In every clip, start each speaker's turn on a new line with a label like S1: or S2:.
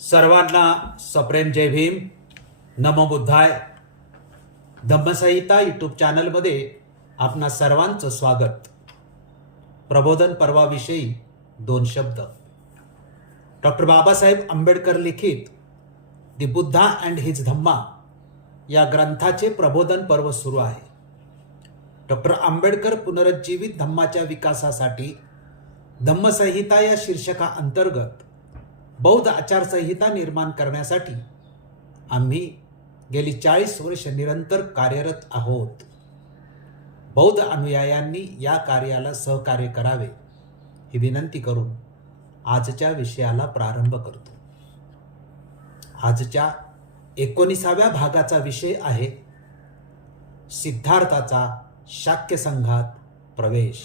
S1: सर्वांना सप्रेम जय भीम. नमो बुद्धाय. धम्मसंहिता यूट्यूब चॅनलमध्ये आपणा सर्वांचं स्वागत. प्रबोधन पर्वाविषयी दोन शब्द. डॉक्टर बाबासाहेब आंबेडकर लिखित दि बुद्धा अँड हिज धम्मा या ग्रंथाचे प्रबोधन पर्व सुरू आहे. डॉक्टर आंबेडकर पुनरुज्जीवित धम्माच्या विकासासाठी धम्मसंहिता या शीर्षका अंतर्गत बौद्ध आचारसंहिता निर्माण करण्यासाठी आम्ही गेली चाळीस वर्ष निरंतर कार्यरत आहोत. बौद्ध अनुयायांनी या कार्याला सहकार्य करावे ही विनंती करून आजच्या विषयाला प्रारंभ करतो. आजच्या एकोणीसाव्या भागाचा विषय आहे सिद्धार्थाचा शाक्य संघात प्रवेश.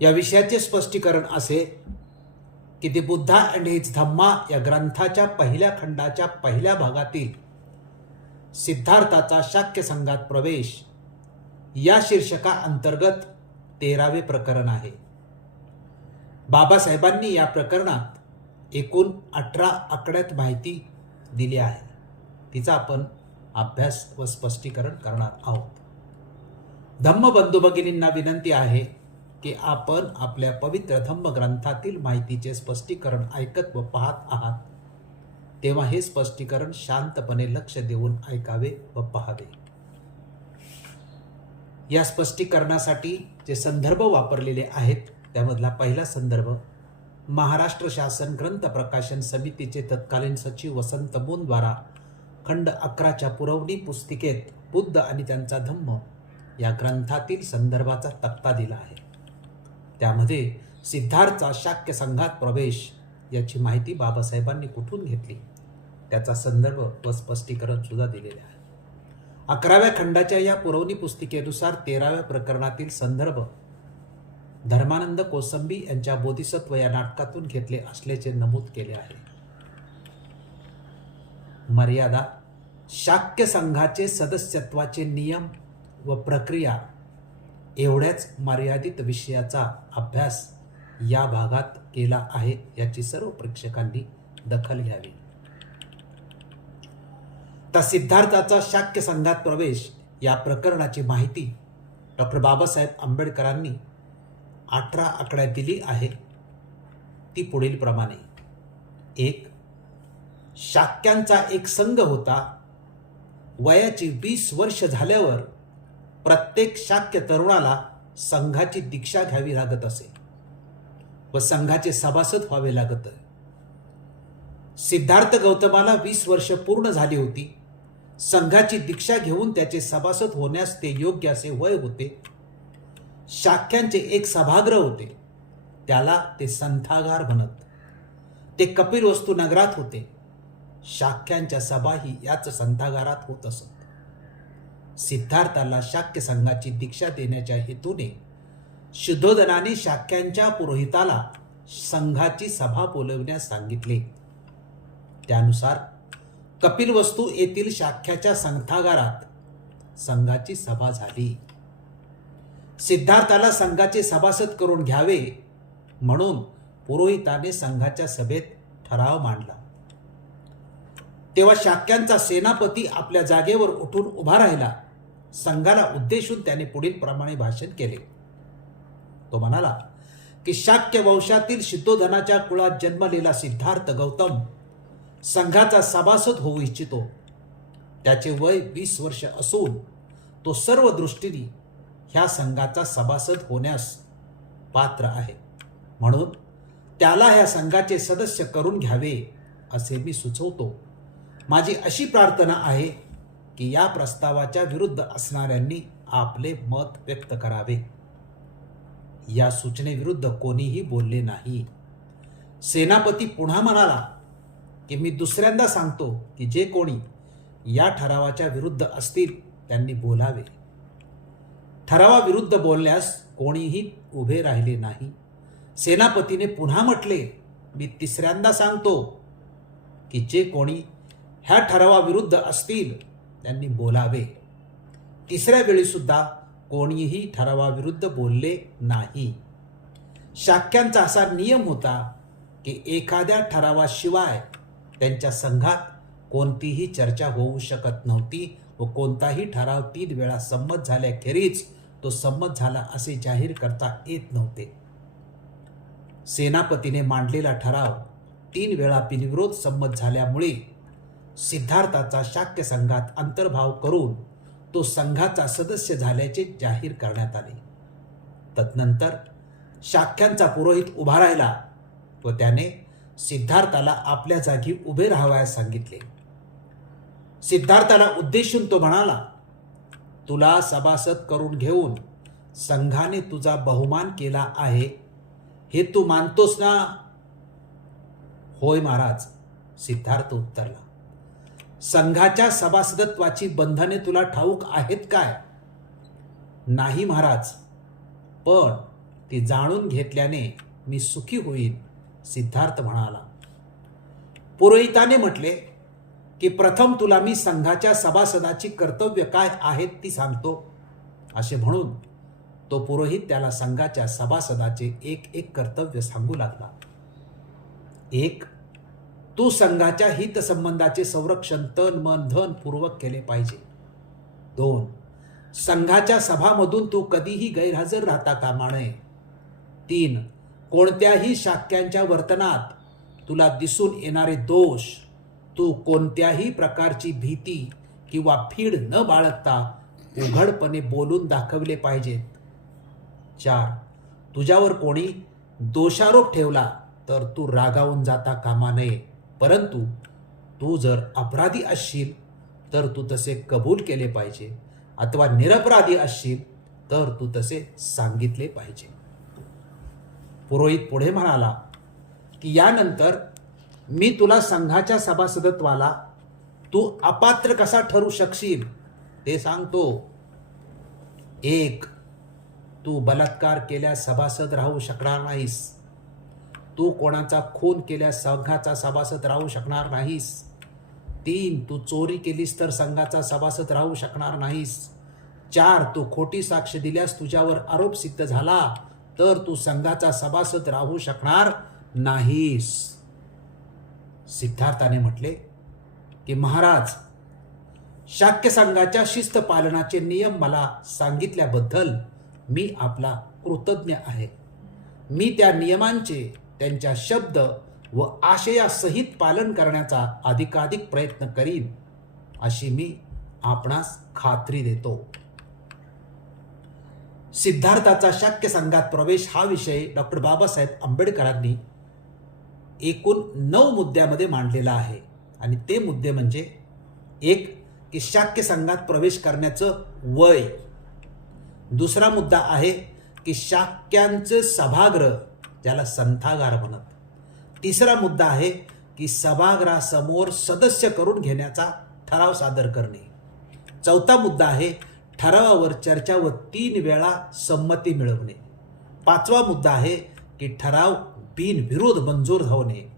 S1: या विषयाचे स्पष्टीकरण असे की the Buddha and his Dhamma या ग्रंथाच्या पहिल्या खंडाच्या पहिल्या भागातील सिद्धार्थाचा शाक्य संघात प्रवेश या शीर्षका अंतर्गत तेरावे प्रकरण आहे. बाबासाहेबांनी या प्रकरणात एकूण अठरा आकड्यात माहिती दिली आहे. तिचा आपण अभ्यास व स्पष्टीकरण करणार आहोत. धम्म बंधू भगिनींना विनंती आहे की आपण आपल्या पवित्र धम्म ग्रंथातील माहितीचे स्पष्टीकरण ऐकत व पाहत आहात. तेव्हा हे स्पष्टीकरण शांतपणे लक्ष देऊन ऐकावे व पाहावे. या स्पष्टीकरणासाठी जे संदर्भ वापरलेले आहेत त्यामधला पहिला संदर्भ महाराष्ट्र शासन ग्रंथ प्रकाशन समितीचे तत्कालीन सचिव वसंत मोनद्वारा खंड अकराच्या पुरवणी पुस्तिकेत बुद्ध आणि त्यांचा धम्म या ग्रंथातील संदर्भाचा तक्ता दिला आहे. त्यामध्ये सिद्धार्थचा शाक्य संघात प्रवेश याची माहिती बाबासाहेबांनी कुठून घेतली? त्याचा संदर्भ व स्पष्टीकरण सुद्धा दिलेले आहे. अकराव्या खंडाच्या या पुरवणी पुस्तिकेनुसार तेराव्या प्रकरणातील संदर्भ धर्मानंद कोसंबी यांच्या बोधिसत्व या नाटकातून घेतले असल्याचे नमूद केले आहे. मर्यादा शाक्य संघाचे सदस्यत्वाचे नियम व प्रक्रिया एवढ्याच मर्यादित विषयाचा अभ्यास या भागात केला आहे याची सर्व प्रेक्षकांनी दखल घ्यावी. तर सिद्धार्थाचा शाक्य संघात प्रवेश या प्रकरणाची माहिती डॉक्टर बाबासाहेब आंबेडकरांनी अठरा आकड्यात दिली आहे. ती पुढील प्रमाणे. एक शाक्यांचा एक संघ होता. वयाची वीस वर्ष झाल्यावर प्रत्येक शाक्य तरुणाला संघाची दीक्षा घ्यावी लागत असे व संघाचे सभासद व्हावे लागत. सिद्धार्थ गौतमाला वीस वर्ष पूर्ण झाली होती. संघाची दीक्षा घेऊन त्याचे सभासद होण्यास ते योग्य असे वय होते. शाख्यांचे एक सभागृह होते. त्याला ते संथागार म्हणत. ते कपिल वस्तू नगरात होते. शाख्यांच्या सभाही याच संथागारात होत असत. सिद्धार्थाला शाक्य संघाची दीक्षा देण्याच्या हेतूने शुद्धोधनाने शाक्यांच्या पुरोहिताला संघाची सभा बोलवण्यास सांगितले. त्यानुसार कपिल वस्तू येथील शाख्याच्या संथागारात संघाची सभा झाली. सिद्धार्थाला संघाचे सभासद करून घ्यावे म्हणून पुरोहिताने संघाच्या सभेत ठराव मांडला. तेव्हा शाक्यांचा सेनापती आपल्या जागेवर उठून उभा राहिला. संघाला उद्देशून त्याने पुढील प्रमाणे भाषण केले. तो म्हणाला की शाक्य वंशातील शितोधनाच्या कुळात जन्मलेला सिद्धार्थ गौतम संघाचा सभासद होऊ इच्छितो. त्याचे वय वीस वर्ष असून तो सर्व दृष्टीने ह्या संघाचा सभासद होण्यास पात्र आहे. म्हणून त्याला ह्या संघाचे सदस्य करून घ्यावे असे मी सुचवतो. माझी अशी प्रार्थना आहे की या प्रस्तावाच्या विरुद्ध असणाऱ्यांनी आपले मत व्यक्त करावे. या सूचनेविरुद्ध कोणीही बोलले नाही. सेनापती पुन्हा म्हणाला की मी दुसऱ्यांदा सांगतो की जे कोणी या ठरावाच्या विरुद्ध असतील त्यांनी बोलावे. ठरावाविरुद्ध बोलण्यास कोणीही उभे राहिले नाही. सेनापतीने पुन्हा म्हटले मी तिसऱ्यांदा सांगतो की जे कोणी ह्या ठरावाविरुद्ध असतील त्यांनी बोलावे. तिसऱ्या वेळीसुद्धा कोणीही ठरावाविरुद्ध बोलले नाही. शाक्यांचा असा नियम होता की एखाद्या ठरावाशिवाय त्यांच्या संघात कोणतीही चर्चा होऊ शकत नव्हती व कोणताही ठराव तीन वेळा संमत झाल्याखेरीज तो संमत झाला असे जाहीर करता येत नव्हते. सेनापतीने मांडलेला ठराव तीन वेळा बिनविरोध संमत झाल्यामुळे सिद्धार्थाचा शाक्य संघात अंतर्भाव करून तो संघाचा सदस्य झाल्याचे जाहीर करण्यात आले. तदनंतर शाख्यांचा पुरोहित उभा राहिला व त्याने सिद्धार्थाला आपल्या जागी उभे राहावयास सांगितले. सिद्धार्थाला उद्देशून तो म्हणाला तुला सभासद करून घेऊन संघाने तुझा बहुमान केला आहे हे तू मानतोस ना? होय महाराज सिद्धार्थ उत्तरला. संघाच्या सभासदत्वाची बंधने तुला ठाऊक आहेत काय? नाही महाराज. पण ती जाणून घेतल्याने मी सुखी होईन सिद्धार्थ म्हणाला. पुरोहिताने म्हटले की प्रथम तुला मी संघाच्या सभासदाची कर्तव्य काय आहेत ती सांगतो. असे म्हणून तो पुरोहित त्याला संघाच्या सभासदाचे एक एक कर्तव्य सांगू लागला. एक तू संघाच्या हितसंबंधाचे संरक्षण तन मन धन पूर्वक केले पाहिजे. दोन संघाच्या सभामधून तू कधीही गैरहजर राहता कामा नये. तीन कोणत्याही शाक्यांच्या वर्तनात तुला दिसून येणारे दोष तू कोणत्याही प्रकारची भीती किंवा फीड न बाळगता उघडपणे बोलून दाखवले पाहिजेत. चार तुझ्यावर कोणी दोषारोप ठेवला तर तू रागावून जाता कामा नये. परंतु तू जर अपराधी असशील तर तू तसे कबूल केले पाहिजे. अथवा निरपराधी असशील तर तू तसे सांगितले पाहिजे. पुरोहित पुढे म्हणाला की यानंतर मी तुला संघाच्या सभासदत्वाला तू अपात्र कसा ठरू शकशील ते सांगतो. एक तू बलात्कार केल्यास सभासद राहू शकणार नाहीस. तू कोणाचा खून केल्यास संघाचा सभासद राहू शकणार नाहीस. तीन तू चोरी केलीस तर संघाचा सभासद राहू शकणार नाहीस. चार तू खोटी साक्ष दिल्यास तुझ्यावर आरोप सिद्ध झाला तर तू संघाचा सभासद राहू शकणार नाहीस. सिद्धार्थाने म्हटले की महाराज शाक्य संघाच्या शिस्त पालनाचे नियम मला सांगितल्याबद्दल मी आपला कृतज्ञ आहे. मी त्या नियमांचे त्यांच्या शब्द व आशयासहित पालन करण्याचा अधिकाधिक प्रयत्न करीन अशी मी आपणास खात्री देतो. सिद्धार्थाचा शाक्य संघात प्रवेश हा विषय डॉक्टर बाबासाहेब आंबेडकरांनी एकूण नऊ मुद्द्यामध्ये मांडलेला आहे. आणि ते मुद्दे म्हणजे एक की शाक्य संघात प्रवेश करण्याचं वय. दुसरा मुद्दा आहे की शाक्यांचे सभागृह ज्याला संथागार म्हणत. तिसरा मुद्दा आहे की सभागृहासमोर सदस्य करून घेण्याचा ठराव सादर करणे. चौथा मुद्दा आहे ठरावावर चर्चा व तीन वेळा संमती मिळवणे. पाचवा मुद्दा आहे की ठराव बिनविरोध मंजूर होणे.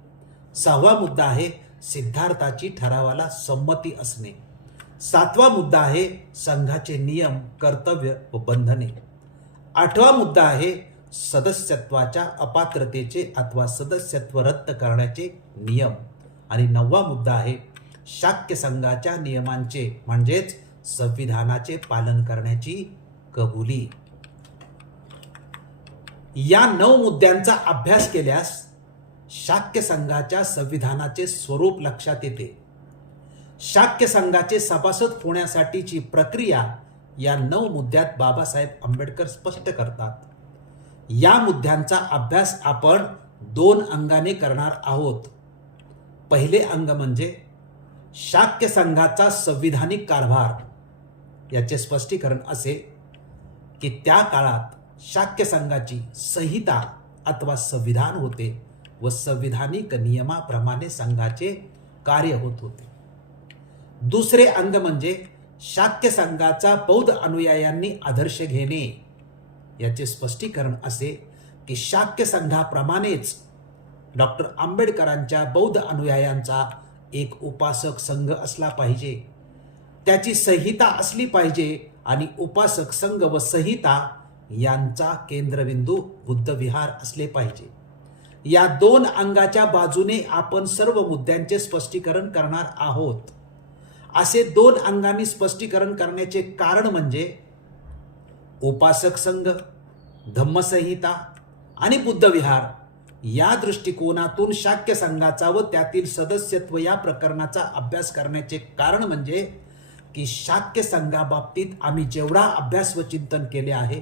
S1: सहावा मुद्दा आहे सिद्धार्थाची ठरावाला संमती असणे. सातवा मुद्दा आहे संघाचे नियम कर्तव्य व बंधने. आठवा मुद्दा आहे सदस्यत्वाच्या अपात्रतेचे अथवा सदस्यत्व रद्द करण्याचे नियम. आणि नववा मुद्दा आहे शाक्य संघाच्या नियमांचे म्हणजेच संविधानाचे पालन करण्याची कबुली. या नऊ मुद्द्यांचा अभ्यास केल्यास शाक्य संघाच्या संविधानाचे स्वरूप लक्षात येते. शाक्य संघाचे सभासद होण्यासाठीची प्रक्रिया या नऊ मुद्द्यात बाबासाहेब आंबेडकर स्पष्ट करतात. या मुद्द्यांचा अभ्यास आपण दोन अंगाने करणार आहोत. पहिले अंग म्हणजे शाक्य संघाचा संविधानिक कारभार. याचे स्पष्टीकरण असे की त्या काळात शाक्य संघाची संहिता अथवा संविधान होते व संविधानिक नियमाप्रमाणे संघाचे कार्य होत होते. दुसरे अंग म्हणजे शाक्य संघाचा बौद्ध अनुयायांनी आदर्श घेणे. याचे स्पष्टीकरण असे की शाक्य संघाप्रमाणेच डॉक्टर आंबेडकरांच्या बौद्ध अनुयायांचा एक उपासक संघ असला पाहिजे. त्याची संहिता असली पाहिजे आणि उपासक संघ व संहिता यांचा केंद्रबिंदू बुद्धविहार असले पाहिजे. या दोन अंगाच्या बाजूने आपण सर्व मुद्द्यांचे स्पष्टीकरण करणार आहोत. असे दोन अंगांनी स्पष्टीकरण करण्याचे कारण म्हणजे उपासक संघ धम्मसंहिता आणि बुद्धविहार या दृष्टिकोनातून शाक्य संघाचा व त्यातील सदस्यत्व या प्रकरणाचा अभ्यास करण्याचे कारण म्हणजे की शाक्य संघाबाबतीत आम्ही जेवढा अभ्यास व चिंतन केले आहे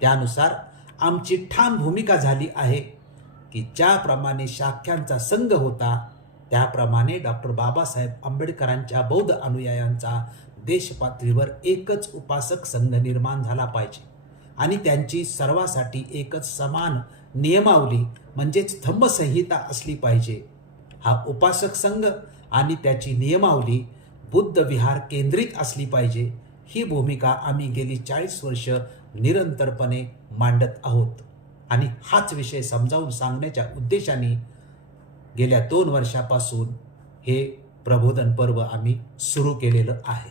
S1: त्यानुसार आमची ठाम भूमिका झाली आहे की ज्याप्रमाणे शाख्यांचा संघ होता त्याप्रमाणे डॉक्टर बाबासाहेब आंबेडकरांच्या बौद्ध अनुयायांचा देशपातळीवर एकच उपासक संघ निर्माण झाला पाहिजे. आणि त्यांची सर्वासाठी एकच समान नियमावली म्हणजेच धम्मसंहिता असली पाहिजे. हा उपासक संघ आणि त्याची नियमावली बुद्ध विहार केंद्रित असली पाहिजे. ही भूमिका आम्ही गेली चाळीस वर्ष निरंतरपणे मांडत आहोत. आणि हाच विषय समजावून सांगण्याच्या उद्देशाने गेल्या दोन वर्षापासून हे प्रबोधन पर्व आम्ही सुरू केलेलं आहे.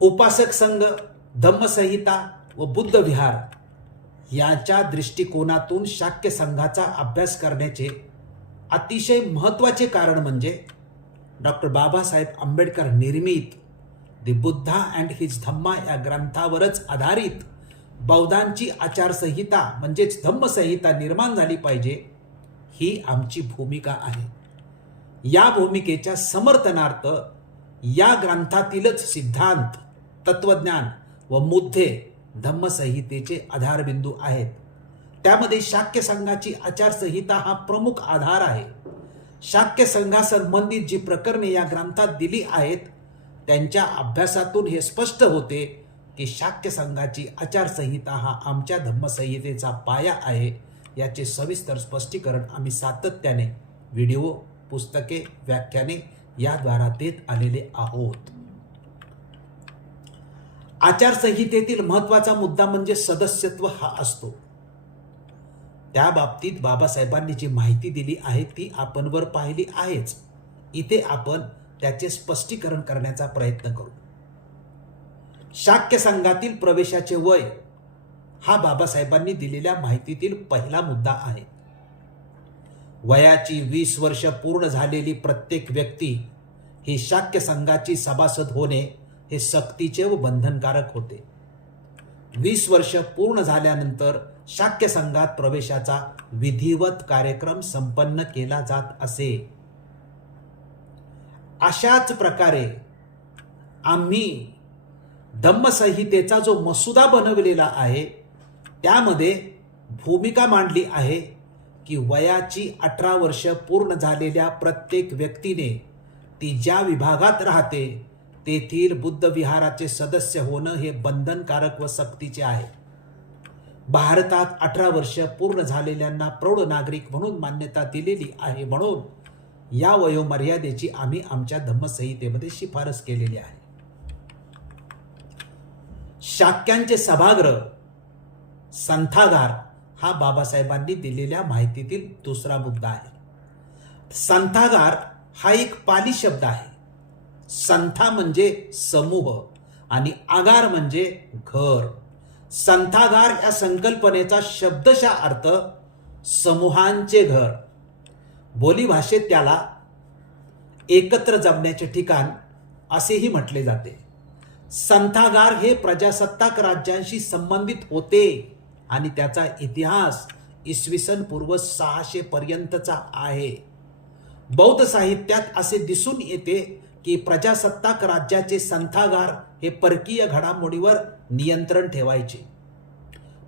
S1: उपासक संघ धम्मसंहिता व बुद्ध विहार यांच्या दृष्टिकोनातून शाक्य संघाचा अभ्यास करण्याचे अतिशय महत्त्वाचे कारण म्हणजे डॉक्टर बाबासाहेब आंबेडकर निर्मित दि बुद्धा अँड हिज धम्मा या ग्रंथावरच आधारित बौद्धांची आचारसंहिता म्हणजेच धम्मसंहिता निर्माण झाली पाहिजे ही आमची भूमिका आहे. या भूमिकेच्या समर्थनार्थ या ग्रंथातीलच सिद्धांत तत्वज्ञान व मुद्दे धम्मसंहितेचे आधारबिंदू आहेत. त्यामध्ये शाक्य संघाची आचारसंहिता हा प्रमुख आधार आहे. शाक्य संघासंबंधित जी प्रकरणे या ग्रंथात दिली आहेत त्यांच्या अभ्यासातून हे स्पष्ट होते की शाक्य संघाची आचारसंहिता हा आमच्या धम्मसंहितेचा पाया आहे याचे सविस्तर स्पष्टीकरण आम्ही सातत्याने व्हिडिओ पुस्तके व्याख्याने याद्वारा देत आलेले आहोत. आचारसंहितेतील महत्त्वाचा मुद्दा म्हणजे सदस्यत्व हा असतो. त्या बाबतीत बाबासाहेबांनी जी माहिती दिली आहे ती आपण वर पाहिली आहेच. इथे आपण त्याचे स्पष्टीकरण करण्याचा प्रयत्न करू. शाक्य संघातील प्रवेशाचे वय हा बाबासाहेबांनी दिलेल्या माहितीतील पहिला मुद्दा आहे. वयाची वीस वर्ष पूर्ण झालेली प्रत्येक व्यक्ती ही शाक्य संघाची सभासद होणे हे सक्तीचे व बंधनकारक होते. वीस वर्ष पूर्ण झाल्यानंतर शाक्य संघात प्रवेशाचा विधिवत कार्यक्रम संपन्न केला जात असे. अशाच प्रकारे आम्ही धम्मसंहितेचा जो मसुदा बनवलेला आहे त्यामध्ये भूमिका मांडली आहे की वयाची अठरा वर्ष पूर्ण झालेल्या प्रत्येक व्यक्तीने ती ज्या विभागात राहते तेथील बुद्ध विहाराचे सदस्य होणं हे बंधनकारक व सक्तीचे आहे. भारतात अठरा वर्ष पूर्ण झालेल्यांना प्रौढ नागरिक म्हणून मान्यता दिलेली आहे म्हणून या वयोमर्यादेची आम्ही आमच्या धम्मसंहितेमध्ये शिफारस केलेली आहे. शाक्यांचे सभागृह संथागार हा बाबासाहेबांनी दिलेल्या माहितीतील दुसरा मुद्दा आहे. संथागार हा एक पाली शब्द आहे. संथा म्हणजे समूह आणि आगार म्हणजे घर. संथागार या संकल्पनेचा शब्दशा अर्थ समूहांचे घर. बोलीभाषेत त्याला एकत्र जमण्याचे ठिकाण असेही म्हटले जाते. संथागार हे प्रजासत्ताक राज्यांशी संबंधित होते आणि त्याचा इतिहास इसवी सन पूर्व सहाशे पर्यंतचा आहे. बौद्ध साहित्यात असे दिसून येते की प्रजासत्ताक राज्याचे संथागार हे परकीय घडामोडीवर नियंत्रण ठेवायचे.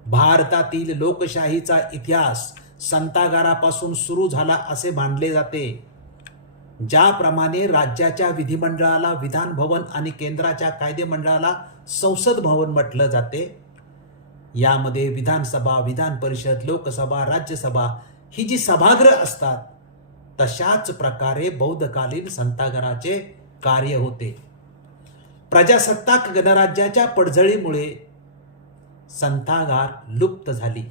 S1: भारतातील लोकशाहीचा इतिहास संथागारापासून सुरू झाला असे मानले जाते. ज्याप्रमाणे राज्याच्या विधिमंडळाला विधान भवन आणि केंद्राच्या कायदेमंडळाला संसद भवन म्हटलं जाते. यामध्ये विधानसभा विधान परिषद लोकसभा राज्यसभा ही जी सभागृह असतात तशाच प्रकारे बौद्धकालीन संतागराचे कार्य होते. प्रजासत्ताक गणराज्याच्या पडझळीमुळे संथागार लुप्त झाली.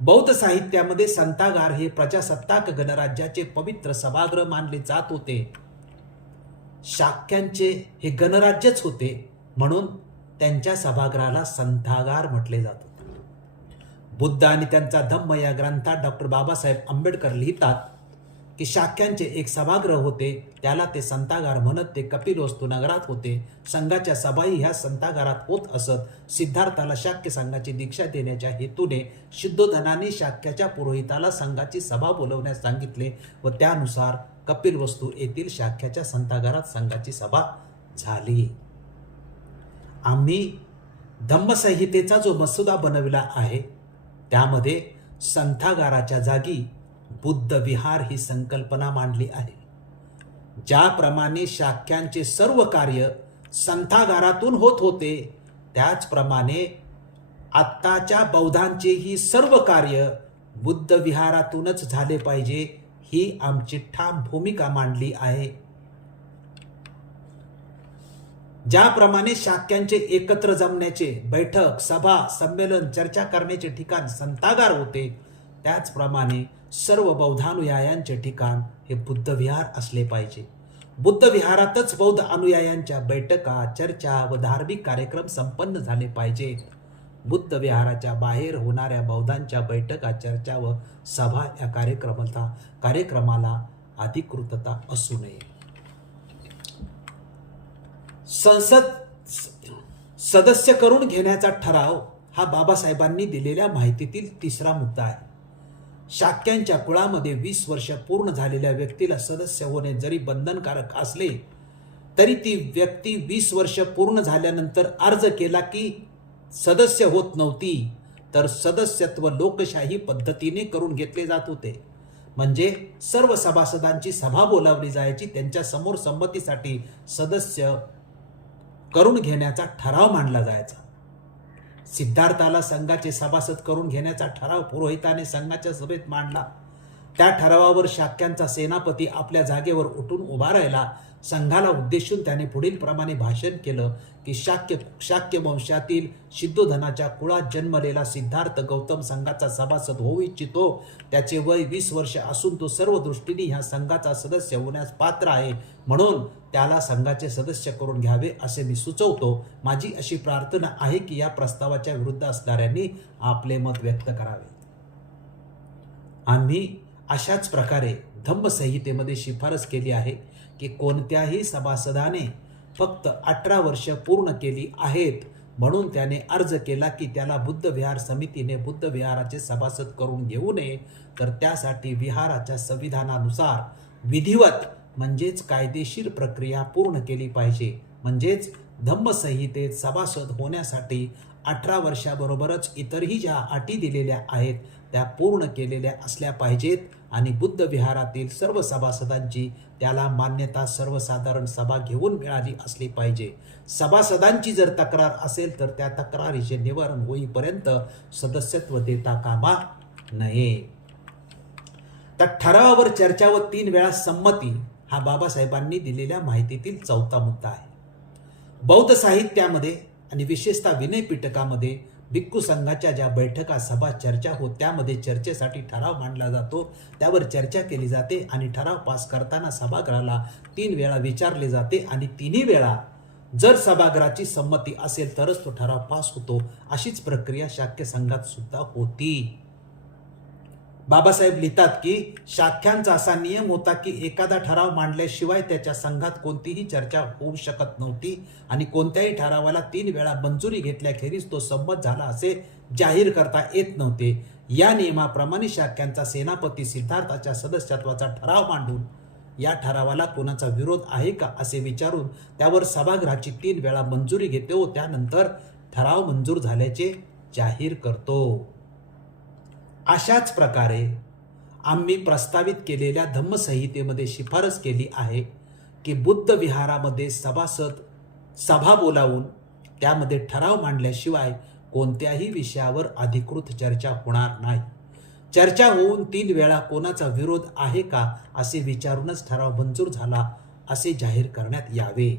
S1: बौद्ध साहित्यामध्ये संथागार हे प्रजासत्ताक गणराज्याचे पवित्र सभागृह मानले जात होते. शाक्यांचे हे गणराज्यच होते म्हणून त्यांच्या सभागृहाला संथागार म्हटले जात होते. बुद्ध आणि त्यांचा धम्म या ग्रंथात डॉक्टर बाबासाहेब आंबेडकर लिहितात की शाक्यांचे एक सभागृह होते त्याला ते संतागार म्हणत ते कपिल वस्तू नगरात होते. संघाच्या सभाही ह्या संतागारात होत असत. सिद्धार्थाला शाक्य संघाची दीक्षा देण्याच्या हेतूने शुद्धोधनाने शाक्याच्या पुरोहिताला संघाची सभा बोलवण्यास सांगितले व त्यानुसार कपिलवस्तू येथील शाख्याच्या संतागारात संघाची सभा झाली. आम्ही धम्मसंहितेचा जो मसुदा बनविला आहे त्यामध्ये संथागाराच्या जागी बुद्ध विहार ही संकल्पना मांडली आहे. ज्याप्रमाणे शाक्यांचे सर्व कार्य संथागारातून होत होते त्याचप्रमाणे आत्ताच्या बौद्धांचेही सर्व कार्य बुद्ध विहारातूनच झाले पाहिजे ही आमची ठाम भूमिका मांडली आहे. ज्याप्रमाणे शाक्यांचे एकत्र जमण्याचे बैठक सभा संमेलन चर्चा करण्याचे ठिकाण संतागार होते त्याचप्रमाणे सर्व बौद्धानुयायांचे ठिकाण हे बुद्ध विहार असले पाहिजे. बुद्ध विहारातच बौद्ध अनुयायांच्या बैठका चर्चा व धार्मिक कार्यक्रम संपन्न झाले पाहिजेत. बुद्ध विहाराच्या बाहेर होणाऱ्या बौद्धांच्या बैठका चर्चा व सभा या कार्यक्रमाला कार्यक्रमाला अधिकृतता असू नये. संसद सदस्य करून घेण्याचा ठराव हा बाबासाहेबांनी दिलेल्या माहितीतील तिसरा मुद्दा आहे. शाक्यांच्या कुळामध्ये वीस वर्ष पूर्ण झालेल्या व्यक्तीला सदस्य होणे जरी बंधनकारक असले तरी ती व्यक्ती वीस वर्ष पूर्ण झाल्यानंतर अर्ज केला की सदस्य होत नव्हती तर सदस्यत्व लोकशाही पद्धतीने करून घेतले जात होते. म्हणजे सर्व सभासदांची सभा बोलावली जायची त्यांच्यासमोर संमतीसाठी सदस्य करून घेण्याचा ठराव मांडला जायचा. सिद्धार्थाला संघाचे सभासद करून घेण्याचा ठराव पुरोहिताने संघाच्या सभेत मांडला. त्या ठरावावर शाक्यांचा सेनापती आपल्या जागेवर उठून उभा राहिला. संघाला उद्देशून त्याने पुढीलप्रमाणे भाषण केलं की शाक्य शाक्य वंशातील सिद्धोधनाच्या कुळात जन्मलेला सिद्धार्थ गौतम संघाचा सभासद होऊ इच्छितो. त्याचे वय वीस वर्ष असून तो सर्व दृष्टीने ह्या संघाचा सदस्य होण्यास पात्र आहे. म्हणून त्याला संघाचे सदस्य करून घ्यावे असे मी सुचवतो. माझी अशी प्रार्थना आहे की या प्रस्तावाच्या विरुद्ध असणाऱ्यांनी आपले मत व्यक्त करावे. आम्ही अशाच प्रकारे धम्मसंहितेमध्ये शिफारस केली आहे. की कोणत्याही सभासदाने फक्त अठरा वर्ष पूर्ण केली आहेत म्हणून त्याने अर्ज केला की त्याला बुद्ध विहार समितीने बुद्ध विहाराचे सभासद करून घेऊ नये तर त्यासाठी विहाराच्या संविधानानुसार विधिवत म्हणजेच कायदेशीर प्रक्रिया पूर्ण केली पाहिजे. म्हणजेच धम्मसंहितेत सभासद होण्यासाठी अठरा वर्षाबरोबरच इतरही ज्या अटी दिलेल्या आहेत त्या पूर्ण केलेल्या असल्या पाहिजेत आणि बुद्ध विहारातील सर्व सभासदांची त्याला मान्यता सर्वसाधारण सभा घेऊन मिळाली असली पाहिजे. सभासदांची जर तक्रार असेल तर त्या तक्रारीचे निवारण होईपर्यंत सदस्यत्व देता कामा नये. तर ठरावावर चर्चा व तीन वेळा संमती हा बाबासाहेबांनी दिलेल्या माहितीतील चौथा मुद्दा आहे. बौद्ध साहित्यामध्ये आणि विशेषतः विनय पिटकामध्ये भिक्खू संघाच्या ज्या बैठका सभा चर्चा होत त्यामध्ये चर्चेसाठी ठराव मांडला जातो. त्यावर चर्चा केली जाते आणि ठराव पास करताना सभागृहाला तीन वेळा विचारले जाते आणि तिन्ही वेळा जर सभागृहाची संमती असेल तरच तो ठराव पास होतो. अशीच प्रक्रिया शाक्य संघात सुद्धा होती. बाबासाहेब लिहितात की शाख्यांचा असा नियम होता की एखादा ठराव मांडल्याशिवाय त्याच्या संघात कोणतीही चर्चा होऊ शकत नव्हती आणि कोणत्याही ठरावाला तीन वेळा मंजुरी घेतल्याखेरीज तो संमत झाला असे जाहीर करता येत नव्हते. या नियमाप्रमाणे शाख्यांचा सेनापती सिद्धार्थाच्या सदस्यत्वाचा ठराव मांडून या ठरावाला कोणाचा विरोध आहे का असे विचारून त्यावर सभागृहाची तीन वेळा मंजुरी घेते. व त्यानंतर ठराव मंजूर झाल्याचे जाहीर करतो. अशाच प्रकारे आम्ही प्रस्तावित केलेल्या धम्मसंहितेमध्ये शिफारस केली आहे की बुद्ध विहारामध्ये सभासद सभा बोलावून त्यामध्ये ठराव मांडल्याशिवाय कोणत्याही विषयावर अधिकृत चर्चा होणार नाही. चर्चा होऊन तीन वेळा कोणाचा विरोध आहे का असे विचारूनच ठराव मंजूर झाला असे जाहीर करण्यात यावे.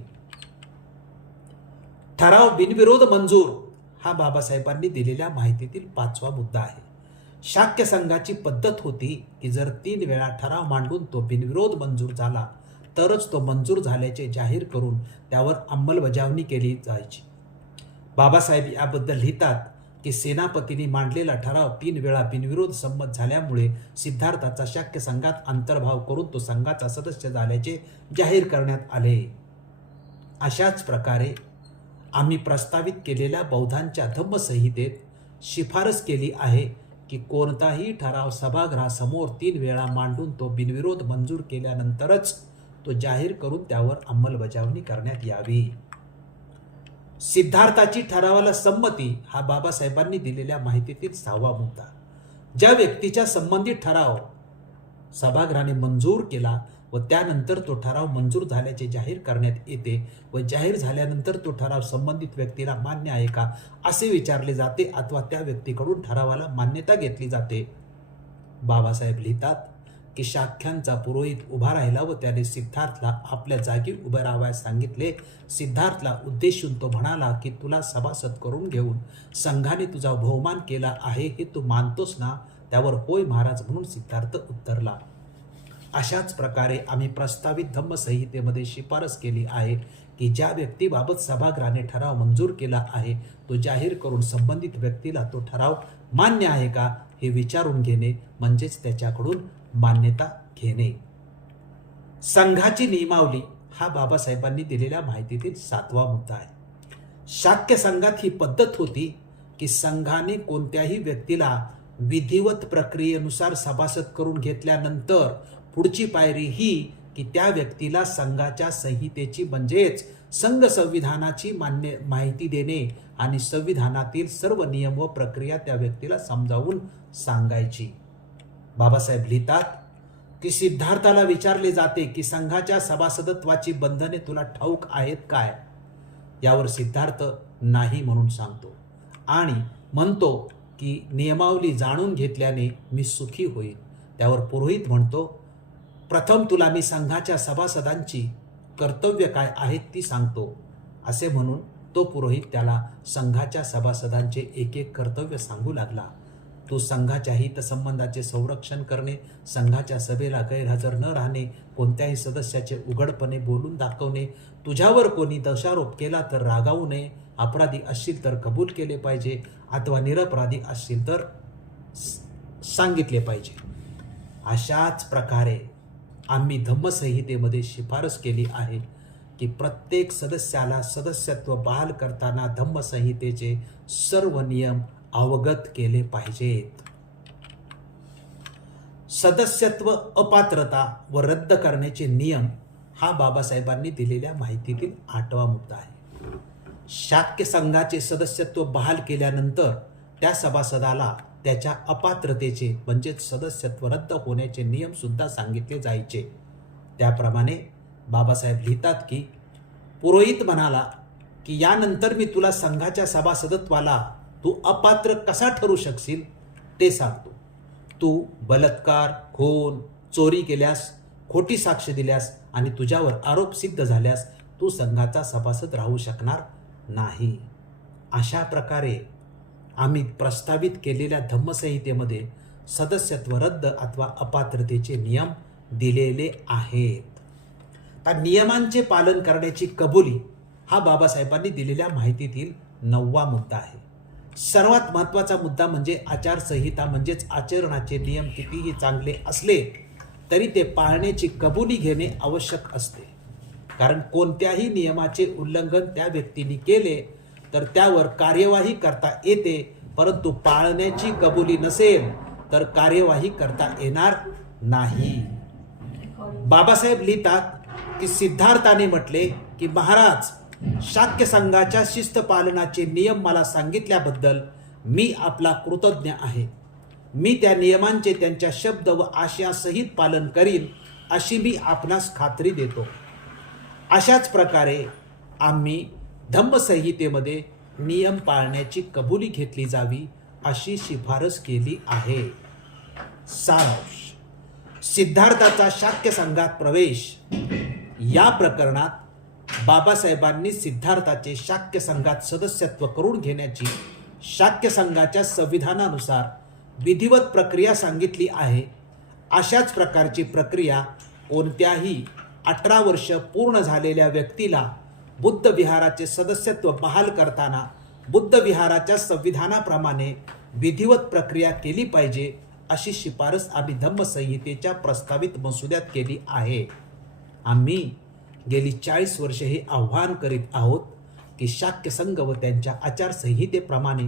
S1: ठराव बिनविरोध मंजूर हा बाबासाहेबांनी दिलेल्या माहितीतील पाचवा मुद्दा आहे. शाक्य संघाची पद्धत होती की जर तीन वेळा ठराव मांडून तो बिनविरोध मंजूर झाला तरच तो मंजूर झाल्याचे जाहीर करून त्यावर अंमलबजावणी केली जायची. बाबासाहेब याबद्दल लिहितात की सेनापतींनी मांडलेला ठराव तीन वेळा बिनविरोध संमत झाल्यामुळे सिद्धार्थाचा शाक्य संघात अंतर्भाव करून तो संघाचा सदस्य झाल्याचे जाहीर करण्यात आले. अशाच प्रकारे आम्ही प्रस्तावित केलेल्या बौद्धांच्या धम्मसंहितेत शिफारस केली आहे की कोणताही ठराव सभागृहासमोर तीन वेळा मांडून तो बिनविरोध मंजूर केल्यानंतरच तो जाहीर करून त्यावर अंमलबजावणी करण्यात यावी. सिद्धार्थाची ठरावाला संमती हा बाबासाहेबांनी दिलेल्या माहितीतील सहावा मुद्दा. ज्या व्यक्तीच्या संबंधित ठराव सभागृहाने मंजूर केला व त्यानंतर तो ठराव मंजूर झाल्याचे जाहीर करण्यात येते व जाहीर झाल्यानंतर तो ठराव संबंधित व्यक्तीला मान्य आहे का असे विचारले जाते अथवा त्या व्यक्तीकडून ठरावाला मान्यता घेतली जाते. बाबासाहेब लिहितात की शाख्यांचा पुरोहित उभा राहिला व त्याने सिद्धार्थला आपल्या जागी उभे राहावयास सांगितले. सिद्धार्थला उद्देशून तो म्हणाला की तुला सभासद करून घेऊन संघाने तुझा बहुमान केला आहे हे तू मानतोस ना? त्यावर होय महाराज म्हणून सिद्धार्थ उत्तरला. अशाच प्रकारे आम्ही प्रस्तावित धम्मसंहितेमध्ये शिफारस केली आहे की ज्या व्यक्तीबाबत सभागृहाने ठराव मंजूर केला आहे तो जाहीर करून संबंधित व्यक्तीला तो ठराव मान्य आहे का हे विचारून घेणे म्हणजेच त्याच्याकडून मान्यता घेणे. संघाची नियमावली हा बाबासाहेबांनी दिलेल्या माहितीतील सातवा मुद्दा आहे. शाक्य संघात ही पद्धत होती की संघाने कोणत्याही व्यक्तीला विधिवत प्रक्रियेनुसार सभासद करून घेतल्यानंतर पुढची पायरी ही की त्या व्यक्तीला संघाच्या संहितेची म्हणजेच संघ संविधानाची मान्य माहिती देणे आणि संविधानातील सर्व नियम व प्रक्रिया त्या व्यक्तीला समजावून सांगायची. बाबासाहेब लिहितात की सिद्धार्थाला विचारले जाते की संघाच्या सभासदत्वाची बंधने तुला ठाऊक आहेत काय? यावर सिद्धार्थ नाही म्हणून सांगतो. आणि म्हणतो की नियमावली जाणून घेतल्याने मी सुखी होईल त्यावर पुरोहित म्हणतो प्रथम तुला मी संघाच्या सभासदांची कर्तव्य काय आहेत ती सांगतो. असे म्हणून तो पुरोहित त्याला संघाच्या सभासदांचे एक एक कर्तव्य सांगू लागला. तू संघाच्या हितसंबंधाचे संरक्षण करणे संघाच्या सभेला गैरहजर न राहणे कोणत्याही सदस्याचे उघडपणे बोलून दाखवणे तुझ्यावर कोणी दोषारोप केला तर रागावू नये अपराधी असशील तर कबूल केले पाहिजे अथवा निरपराधी असशील तर सांगितले पाहिजे. अशाच प्रकारे आम्ही धम्मसंहितेमध्ये शिफारस केली आहे की प्रत्येक सदस्याला सदस्यत्व बहाल करताना धम्मसंहितेचे सर्व नियम अवगत केले पाहिजेत. सदस्यत्व अपात्रता व रद्द करण्याचे नियम हा बाबासाहेबांनी दिलेल्या माहितीतील आठवा मुद्दा आहे. शाक्य संघाचे सदस्यत्व बहाल केल्यानंतर त्या सभासदाला त्याच्या अपात्रतेचे म्हणजेच सदस्यत्व रद्द होण्याचे नियमसुद्धा सांगितले जायचे. त्याप्रमाणे बाबासाहेब लिहितात की पुरोहित म्हणाला की यानंतर मी तुला संघाच्या सभासदत्वाला तू अपात्र कसा ठरू शकशील? ते सांगतो. तू बलात्कार खून चोरी केल्यास खोटी साक्ष दिल्यास आणि तुझ्यावर आरोप सिद्ध झाल्यास तू संघाचा सभासद राहू शकणार नाही. अशा प्रकारे आम्ही प्रस्तावित केलेल्या धम्मसंहितेमध्ये सदस्यत्व रद्द अथवा अपात्रतेचे नियम दिलेले आहेत. त्या नियमांचे पालन करण्याची कबुली हा बाबासाहेबांनी दिलेल्या माहितीतील नववा मुद्दा आहे. सर्वात महत्त्वाचा मुद्दा म्हणजे आचारसंहिता म्हणजेच आचरणाचे नियम कितीही चांगले असले तरी ते पाळण्याची कबुली घेणे आवश्यक असते. कारण कोणत्याही नियमाचे उल्लंघन त्या व्यक्तीने केले तर त्यावर कार्यवाही करता येते परंतु पाळण्याची कबुली नसेल तर कार्यवाही करता येणार नाही. बाबासाहेब लिहितात की सिद्धार्थाने म्हटले की महाराज शाक्य संघाच्या शिस्त पालनाचे नियम मला सांगितल्याबद्दल मी आपला कृतज्ञ आहे. मी त्या नियमांचे त्यांच्या शब्द व आशयासहित पालन करीन अशी मी आपणास खात्री देतो. अशाच प्रकारे आम्ही धम्मसंहितेमध्ये नियम पाळण्याची कबुली घेतली जावी अशी शिफारस केली आहे. सारांश. सिद्धार्थाचा शाक्य संघात प्रवेश. या प्रकरणात बाबासाहेबांनी सिद्धार्थाचे शाक्य संघात सदस्यत्व करून घेण्याची शाक्य संघाच्या संविधानानुसार विधिवत प्रक्रिया सांगितली आहे. अशाच प्रकारची प्रक्रिया कोणत्याही अठरा वर्ष पूर्ण झालेल्या व्यक्तीला बुद्ध विहाराचे सदस्यत्व बहाल करताना बुद्ध विहाराच्या संविधानाप्रमाणे विधिवत प्रक्रिया केली पाहिजे अशी शिफारस आम्ही धम्मसंहितेच्या प्रस्तावित मसुद्यात केली आहे. आम्ही गेली चाळीस वर्षे हे आव्हान करीत आहोत की शाक्य संघ व त्यांच्या आचारसंहितेप्रमाणे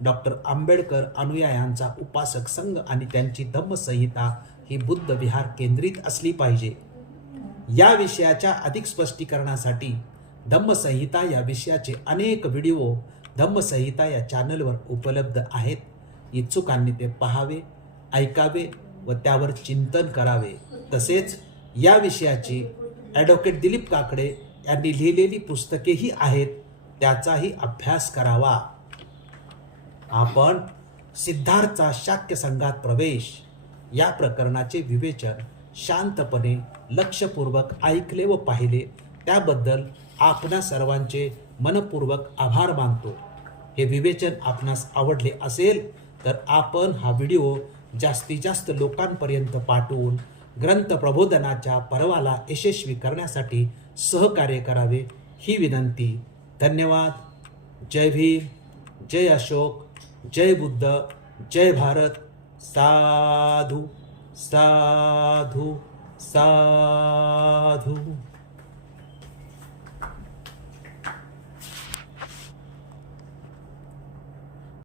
S1: डॉक्टर आंबेडकर अनुयायांचा उपासक संघ आणि त्यांची धम्मसंहिता ही बुद्ध विहार केंद्रित असली पाहिजे. या विषयाच्या अधिक स्पष्टीकरणासाठी धम्मसंहिता या विषयाचे अनेक व्हिडिओ धम्मसंहिता या चॅनलवर उपलब्ध आहेत. इच्छुकांनी ते पहावे ऐकावे व त्यावर चिंतन करावे. तसेच या विषयाची ॲडव्होकेट दिलीप काकडे यांनी लिहिलेली पुस्तकेही आहेत. त्याचाही अभ्यास करावा. आपण सिद्धार्थचा शाक्य संघात प्रवेश या प्रकरणाचे विवेचन शांतपणे लक्षपूर्वक ऐकले व पाहिले. त्याबद्दल आपणा सर्वांचे मनपूर्वक आभार मानतो. हे विवेचन आपणास आवडले असेल तर आपण हा व्हिडिओ जास्तीत जास्त लोकांपर्यंत पाठवून ग्रंथ प्रबोधनाच्या पर्वाला यशस्वी करण्यासाठी सहकार्य करावे ही विनंती. धन्यवाद. जय भीम. जय अशोक. जय बुद्ध. जय भारत. साधू. साधू. साधू.